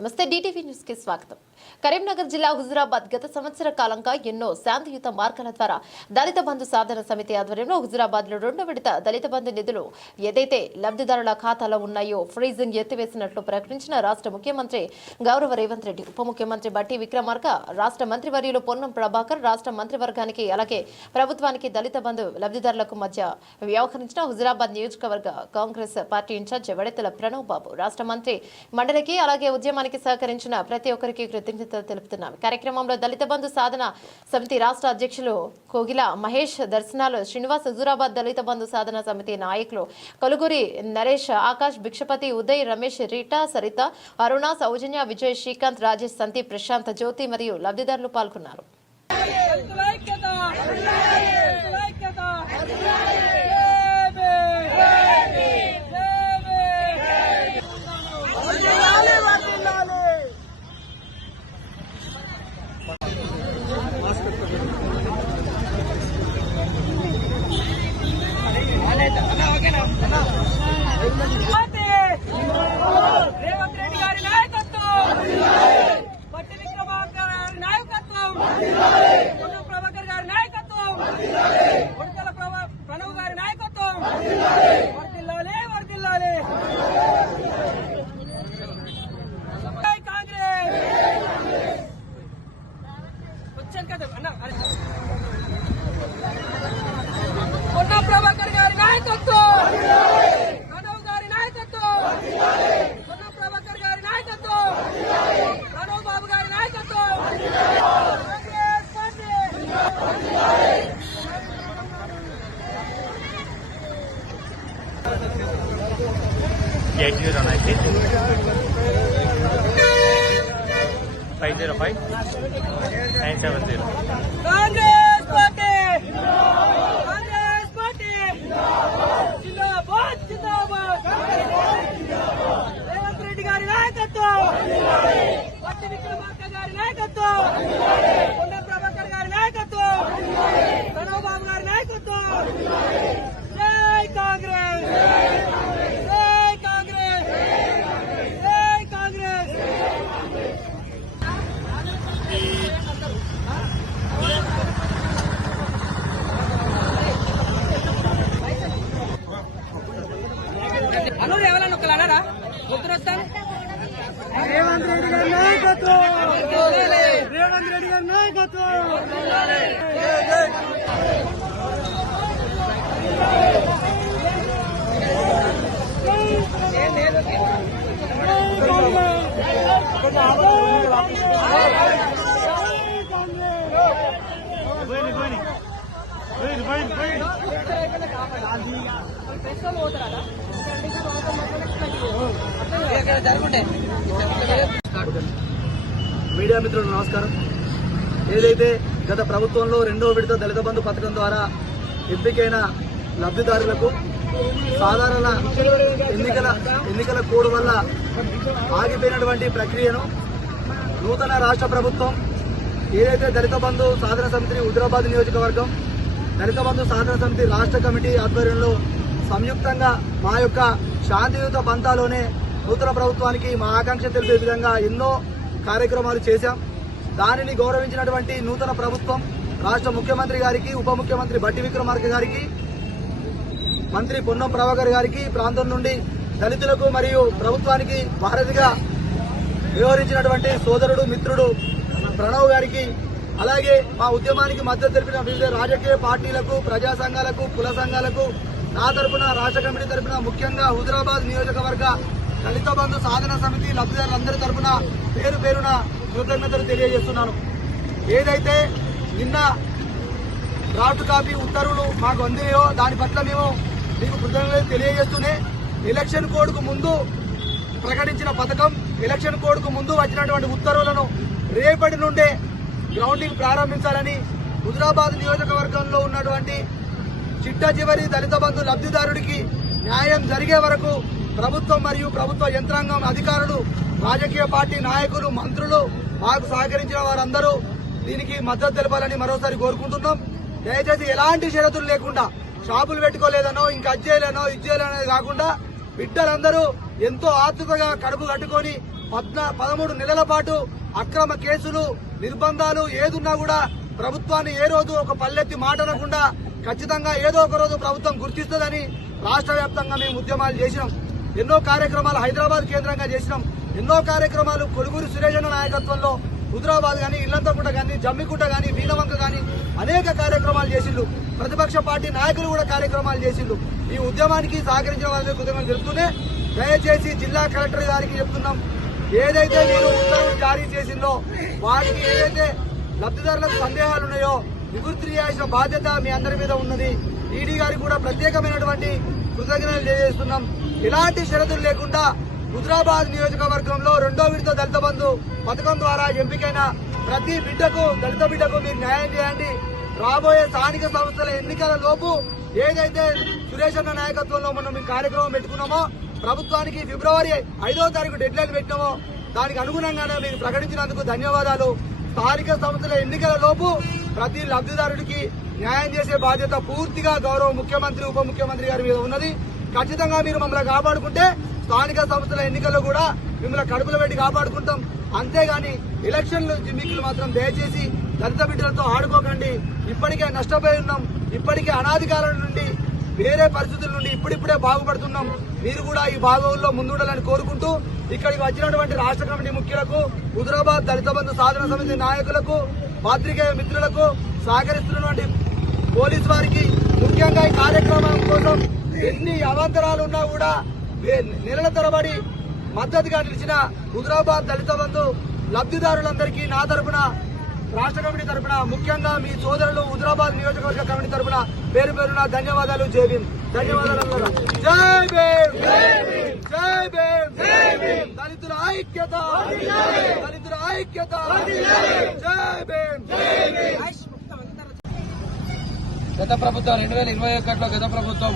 నమస్తే DTV news కి స్వాగతం. కరీంనగర్ జిల్లా హుజురాబాద్ గత సంవత్సర కాలంగా ఎన్నో శాంతియుత మార్గాల ద్వారా దళిత బంధు సాధన సమితి ఆధ్వర్యంలో హుజురాబాద్ లో 2వ విడత దళిత బంధు నిధులు ఏదైతే లబ్ధిదారుల ఖాతాలో ఉన్నాయో ఫ్రీజింగ్ ఎత్తివేసినట్లు ప్రకటించిన రాష్ట్ర ముఖ్యమంత్రి గౌరవ రేవంత్ రెడ్డి, ఉప ముఖ్యమంత్రి బట్టి విక్రమార్క, రాష్ట్ర మంత్రివర్యులు పొన్నం ప్రభాకర్, రాష్ట్ర మంత్రివర్గానికి అలాగే ప్రభుత్వానికి దళిత బంధు లబ్ధిదారులకు మధ్య వ్యవహరించిన హుజురాబాద్ నియోజకవర్గ కాంగ్రెస్ పార్టీ ఇన్ఛార్జ్ వెడతల ప్రణవ్ బాబు, రాష్ట్ర మంత్రి మండలికి అలాగే ఉద్యమానికి సహకరించిన ప్రతి ఒక్కరికి కృతజ్ఞతలు తెలుపుతున్నాం. కార్యక్రమంలో దళిత బంధు సాధన సమితి రాష్ట్ర అధ్యక్షులు కోగిల మహేష్, దర్శనాలు శ్రీనివాస్, హుజురాబాద్ దళిత బంధు సాధన సమితి నాయకులు కలుగురి నరేష్, ఆకాష్, భిక్షపతి, ఉదయ్, రమేష్, రీటా, సరిత, అరుణ, సౌజన్య, విజయ్, శ్రీకాంత్, రాజేష్, సందీప్, ప్రశాంత్, జ్యోతి మరియు లబ్ధిదారులు పాల్గొన్నారు. రేవంత్ రెడ్డి గారి నాయకత్వం, బట్టి విక్రమార్క గారి నాయకత్వం, పొన్నం ప్రభాకర్ గారి నాయకత్వం, ఉడతల ప్రణవ్ గారి నాయకత్వం, వర్ధిల్లాలి వర్ధిల్లాలి. కాంగ్రెస్ వచ్చాను కదా అన్న. పొన్నం ప్రభాకర్ గారి నాయకత్వం, ప్రణవ్ గారి నాయకత్వం, పొన్నం ప్రభాకర్ గారి నాయకత్వం, ప్రణవ్ బాబు గారి నాయకత్వం, Congress party. Congress party, Congress party జిందాబాద్ జిందాబాద్. రేవంత్ రెడ్డి గారి నాయకత్వం, బట్టి విక్రమార్క గారి నాయకత్వం, పొన్నం ప్రభాకర్ గారి నాయకత్వం, ప్రణవ్ బాబు గారి నాయకత్వం. జై కాంగ్రెస్, జై కాంగ్రెస్, జై కాంగ్రెస్. అన్నూరు ఎవరన్నా ఒకళ్ళు అన్నారా? ముద్ర వస్తాను. రేవంత్ రెడ్డి గారి నాయకత్వం, రేవంత్ రెడ్డి గారి నాయకత్వం. మీడియా మిత్రులకు నమస్కారం. ఏదైతే గత ప్రభుత్వంలో 2వ విడత దళిత బంధు పథకం ద్వారా ఎంపికైన లబ్ధిదారులకు సాధారణ ఎన్నికల కోడ్ వల్ల ఆగిపోయినటువంటి ప్రక్రియను నూతన రాష్ట్ర ప్రభుత్వం ఏదైతే దళిత బంధు సాధన సమితి హుజురాబాద్ నియోజకవర్గం దళిత బంధు సాధన సమితి రాష్ట్ర కమిటీ ఆధ్వర్యంలో సంయుక్తంగా మా యొక్క శాంతియుత పంథాలోనే నూతన ప్రభుత్వానికి మా ఆకాంక్ష తెలిపే విధంగా ఎన్నో కార్యక్రమాలు చేశాం. దానిని గౌరవించినటువంటి నూతన ప్రభుత్వం రాష్ట్ర ముఖ్యమంత్రి గారికి, ఉప ముఖ్యమంత్రి బట్టి విక్రమార్క గారికి, మంత్రి పొన్నం ప్రభాకర్ గారికి, ప్రాంతం నుండి దళితులకు మరియు ప్రభుత్వానికి వారధిగా వ్యవహరించినటువంటి సోదరుడు మిత్రుడు ప్రణవ్ గారికి, అలాగే మా ఉద్యమానికి మద్దతు తెలిపిన వివిధ రాజకీయ పార్టీలకు, ప్రజా సంఘాలకు, కుల సంఘాలకు నా తరపున రాష్ట్ర కమిటీ తరపున ముఖ్యంగా హుజురాబాద్ నియోజకవర్గ దళిత బంధు సాధన సమితి లబ్ధిదారులందరి తరపున పేరు పేరున కృతజ్ఞతలు తెలియజేస్తున్నాను. ఏదైతే నిన్న డ్రాఫ్ట్ కాపీ ఉత్తర్వులు మాకు అందినాయో దాని పట్ల మేము మీకు కృతజ్ఞతలు తెలియజేస్తూనే ఎలక్షన్ కోడ్ కు ముందు ప్రకటించిన పథకం, ఎలక్షన్ కోడ్ కు ముందు వచ్చినటువంటి ఉత్తర్వులను రేపటి నుండే గ్రౌండింగ్ ప్రారంభించాలని హుజురాబాద్ నియోజకవర్గంలో ఉన్నటువంటి చిట్ట చివరి దళిత బంధు లబ్ధిదారుడికి న్యాయం జరిగే వరకు ప్రభుత్వం మరియు ప్రభుత్వ యంత్రాంగం, అధికారులు, రాజకీయ పార్టీ నాయకులు, మంత్రులు, మాకు సహకరించిన వారందరూ దీనికి మద్దతు తెలపాలని మరోసారి కోరుకుంటున్నాం. దయచేసి ఎలాంటి షరతులు లేకుండా షాపులు పెట్టుకోలేదనో ఇంకా అజ్జేయలేనో ఇజ్జేయలేనో కాకుండా బిడ్డలందరూ ఎంతో ఆతృతగా కడుపు కట్టుకొని 13 నెలల పాటు అక్రమ కేసులు, నిర్బంధాలు ఏదున్నా కూడా ప్రభుత్వాన్ని ఏ రోజు ఒక పల్లెత్తి మాటనకుండా ఖచ్చితంగా ఏదో ఒక రోజు ప్రభుత్వం గుర్తిస్తుందని రాష్ట్ర వ్యాప్తంగా మేము ఉద్యమాలు చేసినాం. ఎన్నో కార్యక్రమాలు హైదరాబాద్ కేంద్రంగా చేసినాం. ఎన్నో కార్యక్రమాలు కొలుగురు సురేష్ నాయకత్వంలో హుజరాబాద్ గాని, ఇల్లంతకుంట గాని, జమ్మికుంట గాని, వీణవంక గాని అనేక కార్యక్రమాలు చేసిండ్రు. ప్రతిపక్ష పార్టీ నాయకులు కూడా కార్యక్రమాలు చేసిండ్రు. ఈ ఉద్యమానికి సహకరించిన వాళ్ళకి కృతజ్ఞతలు తెలుపుతూనే దయచేసి జిల్లా కలెక్టర్ గారికి చెప్తున్నాం, ఏదైతే మీరు ఉత్తర్వులు జారీ చేసిందో వాటికి ఏదైతే లబ్ధిదారులకు సందేహాలు ఉన్నాయో నివృత్తి చేయాల్సిన బాధ్యత మీ అందరి మీద ఉన్నది. ఈడీ గారికి కూడా ప్రత్యేకమైనటువంటి కృతజ్ఞతలు తెలియజేస్తున్నాం. ఎలాంటి షరతులు లేకుండా హుజరాబాద్ నియోజకవర్గంలో 2వ విడత దళిత బంధు పథకం ద్వారా ఎంపికైన ప్రతి బిడ్డకు, దళిత బిడ్డకు మీరు న్యాయం చేయండి. రాబోయే స్థానిక సంస్థల ఎన్నికల లోపు ఏదైతే సురేష్ అన్న నాయకత్వంలో మనం ఈ కార్యక్రమం పెట్టుకున్నామో, ప్రభుత్వానికి ఫిబ్రవరి 5వ తారీఖు డెడ్ లైన్ పెట్టినామో దానికి అనుగుణంగానే మీరు ప్రకటించినందుకు ధన్యవాదాలు. స్థానిక సంస్థల ఎన్నికల లోపు ప్రతి లబ్ధిదారుడికి న్యాయం చేసే బాధ్యత పూర్తిగా గౌరవ ముఖ్యమంత్రి, ఉప ముఖ్యమంత్రి గారి మీద ఉన్నది. ఖచ్చితంగా మీరు మమ్మల్ని కాపాడుకుంటే స్థానిక సంస్థల ఎన్నికల్లో కూడా మిమ్మల్ని కడుపులో పెట్టి కాపాడుకుంటాం. అంతేగాని ఎలక్షన్లు జిమ్మికులు మాత్రం దయచేసి దళిత బిడ్డలతో ఆడుకోకండి. ఇప్పటికే నష్టపోయి ఉన్నాం. ఇప్పటికే అనాది కాలం నుండి వేరే పరిస్థితుల నుండి ఇప్పుడిప్పుడే బాగుపడుతున్నాం. మీరు కూడా ఈ బాగోగుల్లో ముందుండాలని కోరుకుంటూ ఇక్కడికి వచ్చినటువంటి రాష్ట్ర కమిటీ ముఖ్యులకు, హుజరాబాద్ దళిత బంధు సాధన సమితి నాయకులకు, పాత్రికేయ మిత్రులకు, సహకరిస్తున్నటువంటి పోలీసు వారికి, ముఖ్యంగా ఈ కార్యక్రమం కోసం ఎన్ని అవాంతరాలు ఉన్నా కూడా నెలల తరబడి మద్దతుగా నిలిచిన హుజరాబాద్ దళిత బంధు లబ్ధిదారులందరికీ నా తరపున, రాష్ట్ర కమిటీ తరపున, ముఖ్యంగా మీ సోదరులు హుజరాబాద్ నియోజకవర్గ కమిటీ తరపున పేరు పేరున ధన్యవాదాలు. జై భీమ్. ధన్యవాదాలు. జై భీమ్. జై భీమ్. దళితుల ఐక్యత, దళితుల ఐక్యత. జై భీమ్. గత ప్రభుత్వం 2021లో గత ప్రభుత్వం